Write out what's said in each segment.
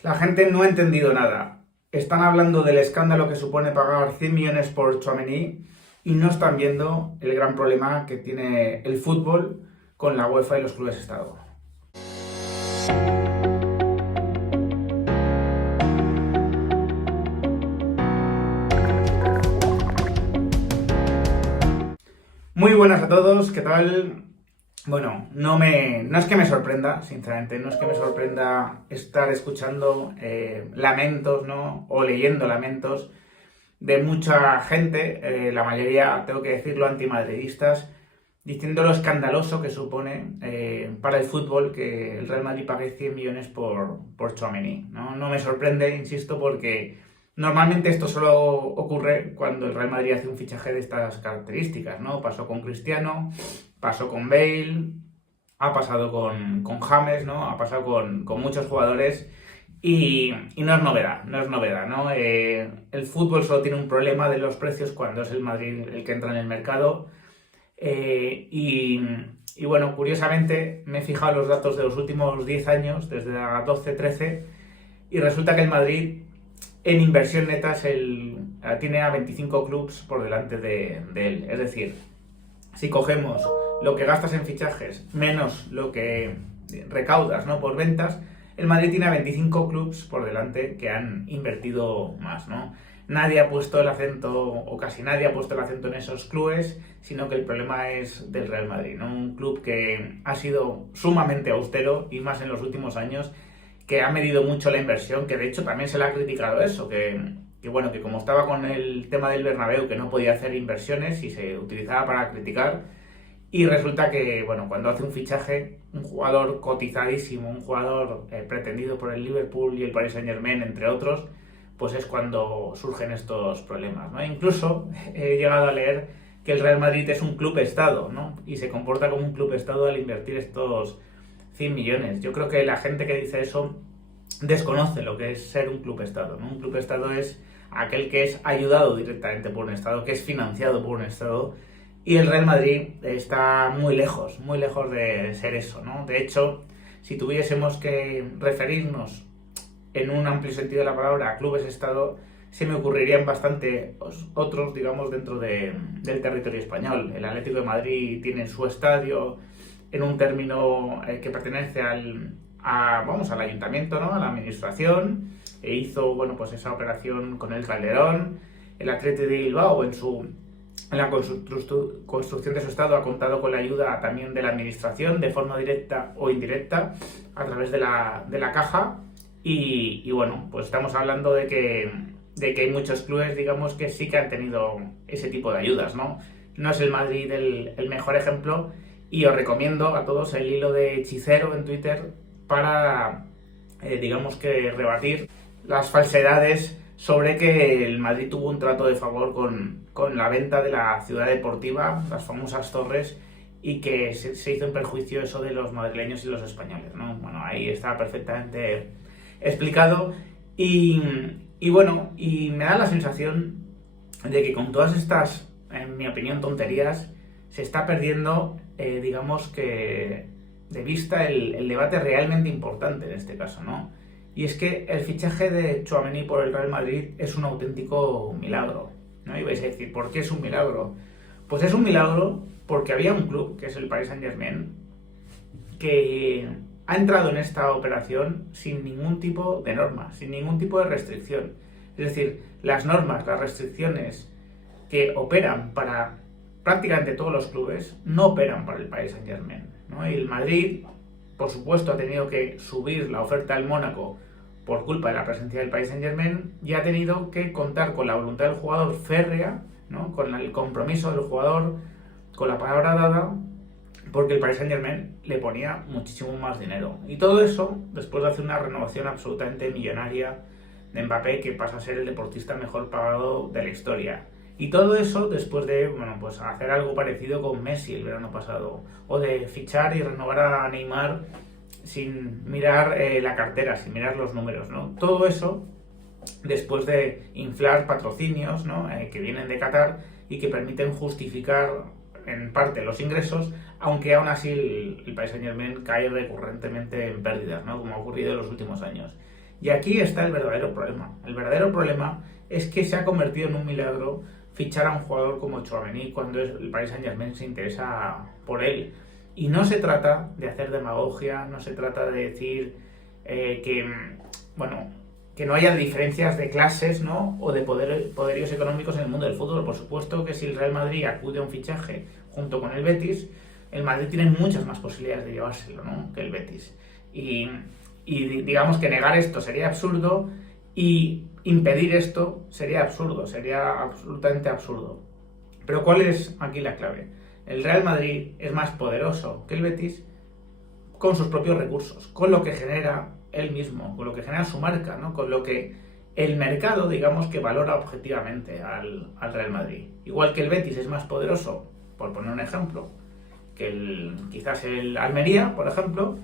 La gente no ha entendido nada. Están hablando del escándalo que supone pagar 100 millones por Tchouaméni y no están viendo el gran problema que tiene el fútbol con la UEFA y los clubes Estado. Muy buenas a todos, ¿qué tal? Bueno, no es que me sorprenda, sinceramente, no es que me sorprenda estar escuchando lamentos, ¿no? O leyendo lamentos de mucha gente, la mayoría, tengo que decirlo, antimadridistas, diciendo lo escandaloso que supone para el fútbol que el Real Madrid pague 100 millones por Tchouaméni, ¿no? No me sorprende, insisto, porque normalmente esto solo ocurre cuando el Real Madrid hace un fichaje de estas características, ¿no? Pasó con Cristiano, pasó con Bale, ha pasado con James, ¿no? Ha pasado con muchos jugadores y no es novedad, no es novedad, ¿no? El fútbol solo tiene un problema de los precios cuando es el Madrid el que entra en el mercado. Y bueno, curiosamente me he fijado en los datos de los últimos 10 años, desde la 12-13, y resulta que el Madrid en inversión neta tiene a 25 clubes por delante de él. Es decir, si cogemos lo que gastas en fichajes menos lo que recaudas, ¿no?, por ventas, el Madrid tiene a 25 clubes por delante que han invertido más, ¿no? Nadie ha puesto el acento, o casi nadie ha puesto el acento en esos clubes, sino que el problema es del Real Madrid, ¿no? Un club que ha sido sumamente austero, y más en los últimos años, que ha medido mucho la inversión, que de hecho también se le ha criticado eso, que bueno, que como estaba con el tema del Bernabéu, que no podía hacer inversiones y se utilizaba para criticar, y resulta que, bueno, cuando hace un fichaje, un jugador cotizadísimo, un jugador pretendido por el Liverpool y el Paris Saint-Germain, entre otros, pues es cuando surgen estos problemas, ¿no? Incluso he llegado a leer que el Real Madrid es un club-estado, ¿no? Y se comporta como un club-estado al invertir estos 100 millones. Yo creo que la gente que dice eso desconoce lo que es ser un club-estado, ¿no? Un club-estado es aquel que es ayudado directamente por un estado, que es financiado por un estado, y el Real Madrid está muy lejos de ser eso, ¿no? De hecho, si tuviésemos que referirnos en un amplio sentido de la palabra a clubes-estado, se me ocurrirían bastante otros, digamos, dentro del territorio español. El Atlético de Madrid tiene su estadio en un término que pertenece al ayuntamiento, ¿no?, a la administración, e hizo, bueno, pues esa operación con el Calderón. El Athletic de Bilbao en la construcción de su estado ha contado con la ayuda también de la administración, de forma directa o indirecta, a través de la caja. Y bueno, pues estamos hablando de que hay muchos clubes, digamos, que sí que han tenido ese tipo de ayudas, ¿no? No es el Madrid el mejor ejemplo, y os recomiendo a todos el hilo de Hechicero en Twitter para, digamos, que rebatir las falsedades sobre que el Madrid tuvo un trato de favor con la venta de la ciudad deportiva, las famosas torres, y que se hizo en perjuicio eso de los madrileños y los españoles, ¿no? Bueno, ahí está perfectamente explicado, y bueno, y me da la sensación de que con todas estas, en mi opinión, tonterías, se está perdiendo, digamos que, de vista el debate realmente importante en este caso, ¿no? Y es que el fichaje de Tchouaméni por el Real Madrid es un auténtico milagro, ¿no? Y vais a decir, ¿por qué es un milagro? Pues es un milagro porque había un club, que es el Paris Saint-Germain, que ha entrado en esta operación sin ningún tipo de norma, sin ningún tipo de restricción. Es decir, las normas, las restricciones que operan para prácticamente todos los clubes no operan para el Paris Saint-Germain, ¿no? Y el Madrid, por supuesto, ha tenido que subir la oferta al Mónaco por culpa de la presencia del Paris Saint-Germain, y ha tenido que contar con la voluntad del jugador férrea, ¿no?, con el compromiso del jugador, con la palabra dada, porque el Paris Saint-Germain le ponía muchísimo más dinero. Y todo eso después de hacer una renovación absolutamente millonaria de Mbappé, que pasa a ser el deportista mejor pagado de la historia. Y todo eso después de, bueno, pues hacer algo parecido con Messi el verano pasado, o de fichar y renovar a Neymar sin mirar la cartera, sin mirar los números, ¿no? Todo eso después de inflar patrocinios, ¿no?, que vienen de Qatar y que permiten justificar en parte los ingresos, aunque aún así el Paris Saint-Germain cae recurrentemente en pérdidas, ¿no?, como ha ocurrido en los últimos años. Y aquí está el verdadero problema. El verdadero problema es que se ha convertido en un milagro fichar a un jugador como Tchouaméni cuando el Paris Saint-Germain se interesa por él. Y no se trata de hacer demagogia, no se trata de decir que no haya diferencias de clases, ¿no? O de poderíos económicos en el mundo del fútbol. Por supuesto que si el Real Madrid acude a un fichaje junto con el Betis, el Madrid tiene muchas más posibilidades de llevárselo, ¿no?, que el Betis. Y digamos que negar esto sería absurdo y impedir esto sería absurdo, sería absolutamente absurdo. Pero ¿cuál es aquí la clave? El Real Madrid es más poderoso que el Betis con sus propios recursos, con lo que genera él mismo, con lo que genera su marca, ¿no?, con lo que el mercado, digamos, que valora objetivamente al Real Madrid. Igual que el Betis es más poderoso, por poner un ejemplo, que quizás el Almería, por ejemplo,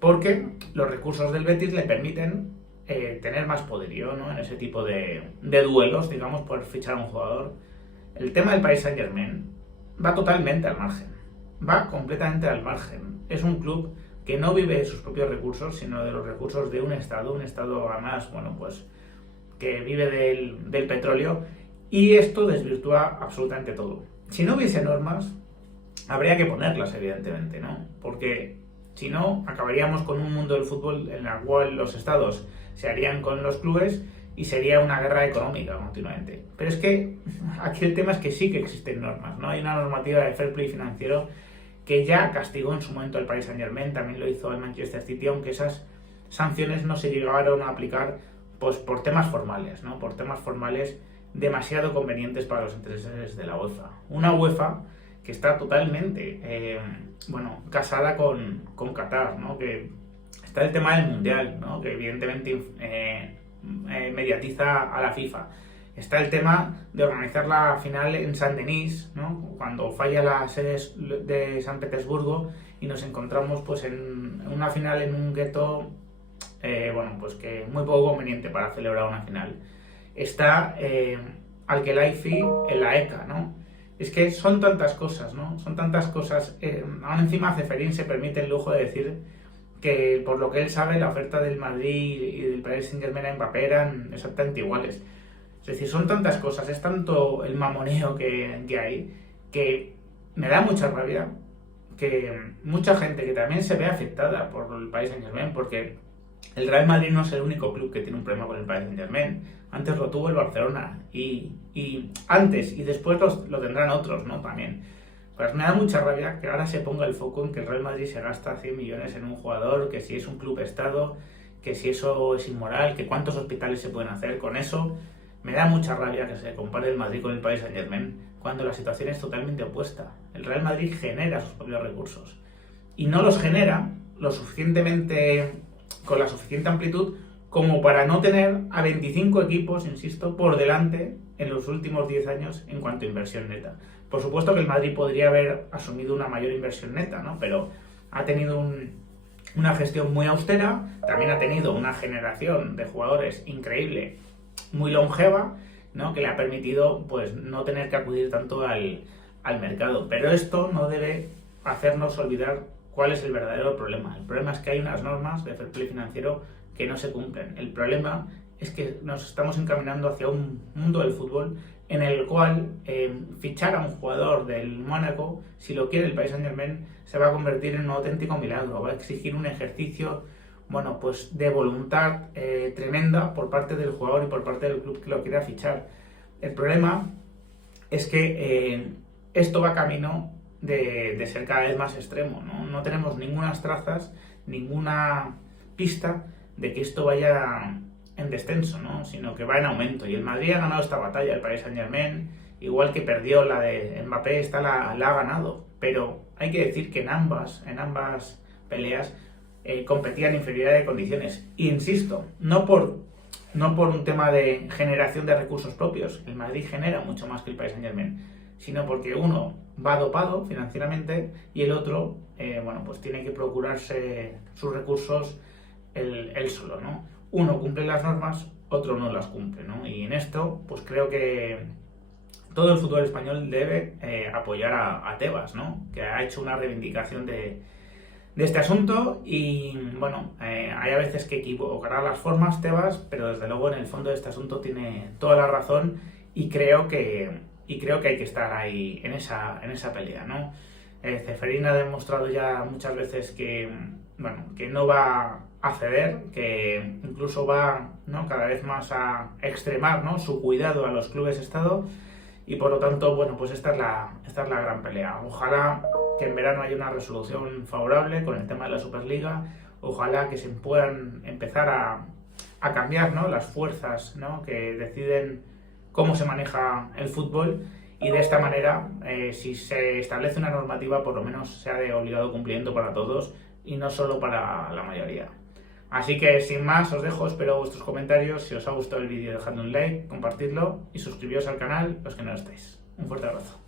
porque los recursos del Betis le permiten tener más poderío, ¿no?, en ese tipo de duelos, digamos, por fichar a un jugador. El tema del Paris Saint-Germain va totalmente al margen, va completamente al margen. Es un club que no vive de sus propios recursos, sino de los recursos de un Estado además, bueno, pues que vive del petróleo, y esto desvirtúa absolutamente todo. Si no hubiese normas, habría que ponerlas, evidentemente, ¿no? Porque si no, acabaríamos con un mundo del fútbol en el cual los estados se harían con los clubes y sería una guerra económica continuamente. Pero es que aquí el tema es que sí que existen normas, ¿no? Hay una normativa de fair play financiero que ya castigó en su momento al Paris Saint-Germain, también lo hizo el Manchester City, aunque esas sanciones no se llegaron a aplicar pues por temas formales, ¿no? Por temas formales demasiado convenientes para los intereses de la UEFA. Una UEFA que está totalmente casada con Qatar, ¿no? Que está el tema del Mundial, ¿no?, que evidentemente mediatiza a la FIFA. Está el tema de organizar la final en Saint-Denis, ¿no?, cuando falla la sede de San Petersburgo y nos encontramos pues en una final en un gueto pues que muy poco conveniente para celebrar una final. Está Al-Khelaifi en la ECA, ¿no? Es que son tantas cosas, ¿no? Son tantas cosas. Aún encima Ceferín se permite el lujo de decir que, por lo que él sabe, la oferta del Madrid y del Paris Saint-Germain a Mbappé eran exactamente iguales. Es decir, son tantas cosas, es tanto el mamoneo que hay, que me da mucha rabia que mucha gente que también se ve afectada por el Paris Saint-Germain, porque el Real Madrid no es el único club que tiene un problema con el Paris Saint-Germain. Antes lo tuvo el Barcelona y antes y después lo tendrán otros, ¿no?, también. Pues me da mucha rabia que ahora se ponga el foco en que el Real Madrid se gasta 100 millones en un jugador, que si es un club estado, que si eso es inmoral, que cuántos hospitales se pueden hacer con eso. Me da mucha rabia que se compare el Madrid con el Paris Saint-Germain cuando la situación es totalmente opuesta. El Real Madrid genera sus propios recursos y no los genera con la suficiente amplitud como para no tener a 25 equipos, insisto, por delante en los últimos 10 años en cuanto a inversión neta. Por supuesto que el Madrid podría haber asumido una mayor inversión neta, ¿no?, pero ha tenido una gestión muy austera, también ha tenido una generación de jugadores increíble, muy longeva, ¿no?, que le ha permitido pues no tener que acudir tanto al mercado. Pero esto no debe hacernos olvidar cuál es el verdadero problema. El problema es que hay unas normas de fair play financiero que no se cumplen. El problema es que nos estamos encaminando hacia un mundo del fútbol en el cual fichar a un jugador del Mónaco, si lo quiere el Paris Saint-Germain, se va a convertir en un auténtico milagro. Va a exigir un ejercicio pues de voluntad tremenda por parte del jugador y por parte del club que lo quiera fichar. El problema es que esto va camino de ser cada vez más extremo, ¿no? No tenemos ninguna trazas, ninguna pista de que esto vaya en descenso, ¿no?, sino que va en aumento. Y el Madrid ha ganado esta batalla, el Paris Saint-Germain, igual que perdió la de Mbappé, la ha ganado. Pero hay que decir que en ambas peleas competían en inferioridad de condiciones. E insisto, no por un tema de generación de recursos propios, el Madrid genera mucho más que el Paris Saint-Germain, sino porque uno va dopado financieramente y el otro pues tiene que procurarse sus recursos él solo, ¿no? Uno cumple las normas, otro no las cumple, ¿no? Y en esto pues creo que todo el fútbol español debe apoyar a Tebas, ¿no?, que ha hecho una reivindicación de este asunto y bueno, hay a veces que equivocará las formas Tebas, pero desde luego en el fondo de este asunto tiene toda la razón y creo que hay que estar ahí en esa pelea, ¿no? Ceferín ha demostrado ya muchas veces que, bueno, que no va a ceder, que incluso va, ¿no?, cada vez más a extremar, ¿no?, su cuidado a los clubes Estado y por lo tanto, bueno, pues esta es la gran pelea. Ojalá que en verano haya una resolución favorable con el tema de la Superliga, ojalá que se puedan empezar a cambiar, ¿no?, las fuerzas, ¿no?, que deciden cómo se maneja el fútbol y de esta manera, si se establece una normativa, por lo menos sea de obligado cumplimiento para todos y no solo para la mayoría. Así que sin más os dejo, espero vuestros comentarios. Si os ha gustado el vídeo dejadle un like, compartidlo y suscribiros al canal los que no estáis. Un fuerte abrazo.